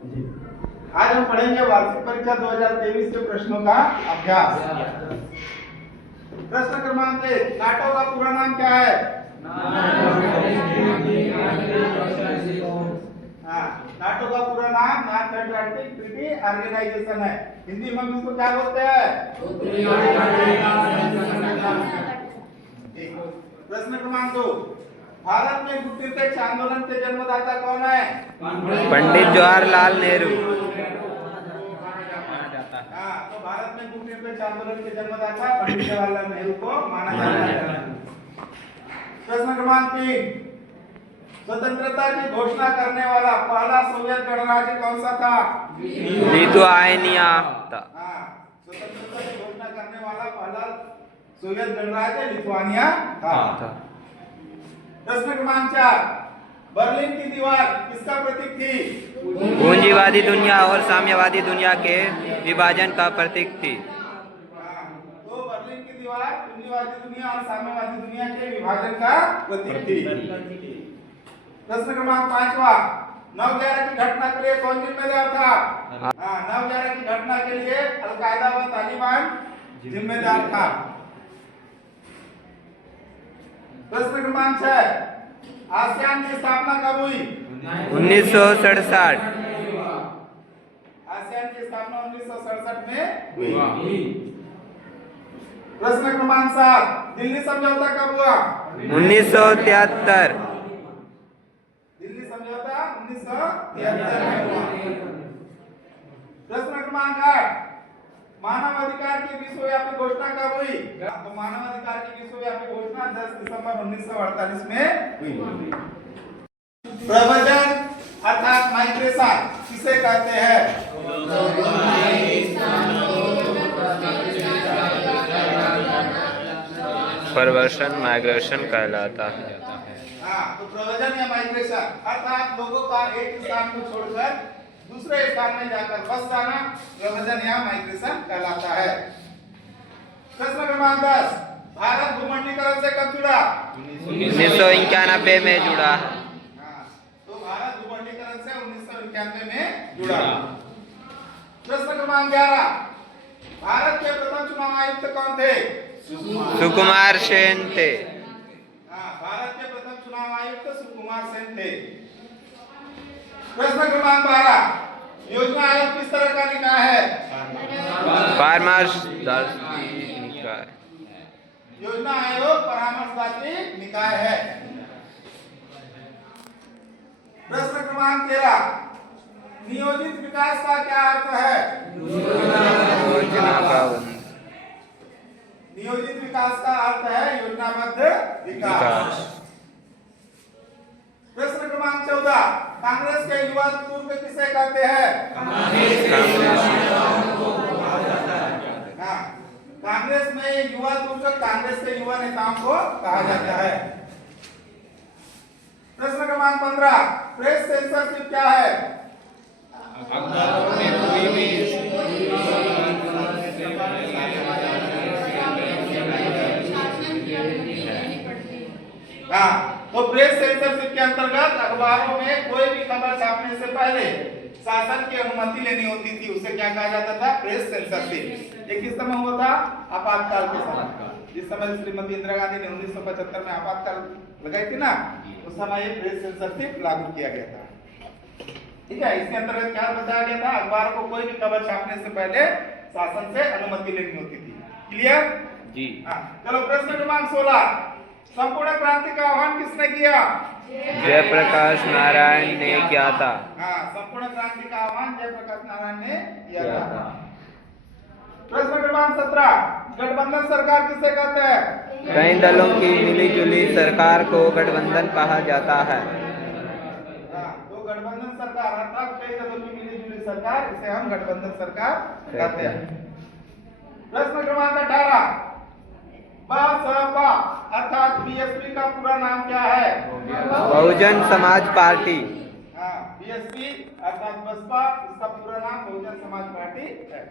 आज हम पढ़ेंगे वार्षिक परीक्षा 2023 के प्रश्नों का अभ्यास। प्रश्न क्रमांक 1, नाटो का पूरा नाम क्या है? नाटो का पूरा नाम नॉर्थ अटलांटिक ट्रीटी ऑर्गेनाइजेशन है। हिंदी में इसको क्या बोलते हैं? प्रश्न क्रमांक 2, भारत में गुप्त निरपेक्ष आंदोलन के जन्मदाता कौन है? पंडित जवाहरलाल नेहरू। तो भारत में गुप्त निरपेक्ष आंदोलन के जन्मदाता पंडित जवाहरलाल नेहरू को माना जाता है। प्रश्न क्रमांक 3, स्वतंत्रता की घोषणा करने वाला पहला सोवियत गणराज्य कौन सा था? लिथुआनिया था। स्वतंत्रता की घोषणा करने वाला पहला सोवियत गणराज्य लिथुआनिया था। प्रश्न क्रमांक 4, बर्लिन की दीवार किसका प्रतीक थी? पूंजीवादी दुनिया और साम्यवादी दुनिया के विभाजन का प्रतीक थी। तो बर्लिन की दीवार पूंजीवादी दुनिया और साम्यवादी दुनिया के विभाजन का प्रतीक थी। प्रश्न क्रमांक 5वां, 9/11 की घटना के लिए कौन जिम्मेदार था? 9/11 की घटना के लिए अल-कायदा व तालिबान जिम्मेदार था। प्रश्न क्रमांक 6, आसियान की स्थापना कब हुई? 1967। आसियान की स्थापना 1967 में हुई। प्रश्न क्रमांक 7, दिल्ली समझौता कब हुआ? 1973। दिल्ली समझौता 1973 में हुआ। प्रश्न क्रमांक 8, मानव अधिकार की विश्वव्यापी घोषणा कब हुई? तो मानव अधिकार की विश्वव्यापी घोषणा 10 दिसंबर 1948 में हुई। प्रव्रजन अर्थात माइग्रेशन किसे कहते हैं? प्रवर्सन माइग्रेशन कहलाता है। तो प्रव्रजन या माइग्रेशन अर्थात लोगों का एक स्थान को छोड़कर दूसरे स्थान में जाकर बस जाना प्रव्रजन या माइग्रेशन कहलाता है। प्रश्न क्रमांक 10, भारत भूमंडलीकरण से कब जुड़ा? 1991 में जुड़ा। तो भारत भूमंडलीकरण से 1991 में जुड़ा। प्रश्न क्रमांक 11, भारत के प्रथम चुनाव आयुक्त कौन थे? सुकुमार सेन थे। भारत के प्रथम चुनाव आयुक्त सुकुमार सेन थे। प्रश्न क्रमांक 12, योजना आयोग किस तरह का निकाय है? परामर्शदात्री निकाय। योजना आयोग परामर्शदात्री निकाय है। प्रश्न क्रमांक 13, नियोजित विकास का क्या अर्थ है? योजना का नियोजित विकास का अर्थ है योजनाबद्ध विकास। प्रश्न क्रमांक 14, कांग्रेस के युवा पूर्व किसे कहते हैं? कांग्रेस में युवा पूर्व कांग्रेस के युवा नेताओं को कहा जाता है। प्रश्न क्रमांक 15, प्रेस सेंसरशिप क्या है? तो प्रेस सेंसरशिप के अंतर्गत अखबारों में कोई भी खबर छापने से पहले शासन की अनुमति लेनी होती थी। उसे क्या कहा जाता था? Press censorship. ये किस समय हुआ था? आपातकाल के समय। जिस समय श्रीमती इंदिरा गांधी ने 1975 में आपातकाल लगाई थी ना, उस समय ये प्रेस सेंसरशिप लागू किया गया था। ठीक है, इसके अंतर्गत क्या बताया गया था? अखबार को कोई भी खबर छापने से पहले शासन से अनुमति लेनी होती थी। क्लियर जी? चलो प्रश्न क्रमांक 16, संपूर्ण क्रांति का आह्वान किसने किया? जयप्रकाश नारायण ने किया था। संपूर्ण क्रांति का आह्वान जयप्रकाश नारायण ने किया था। प्रश्न क्रमांक 17, गठबंधन सरकार किसे कहते हैं? कई दलों की मिलीजुली सरकार को गठबंधन कहा जाता है। तो गठबंधन सरकार अर्थात कई दलों की मिलीजुली सरकार, इसे हम गठबंधन सरकार कहते हैं। प्रश्न क्रमांक 18, बसपा अर्थात बीएसपी का पूरा नाम क्या है? बहुजन समाज पार्टी। बीएसपी अर्थात बसपा, इसका पूरा नाम बहुजन समाज पार्टी है।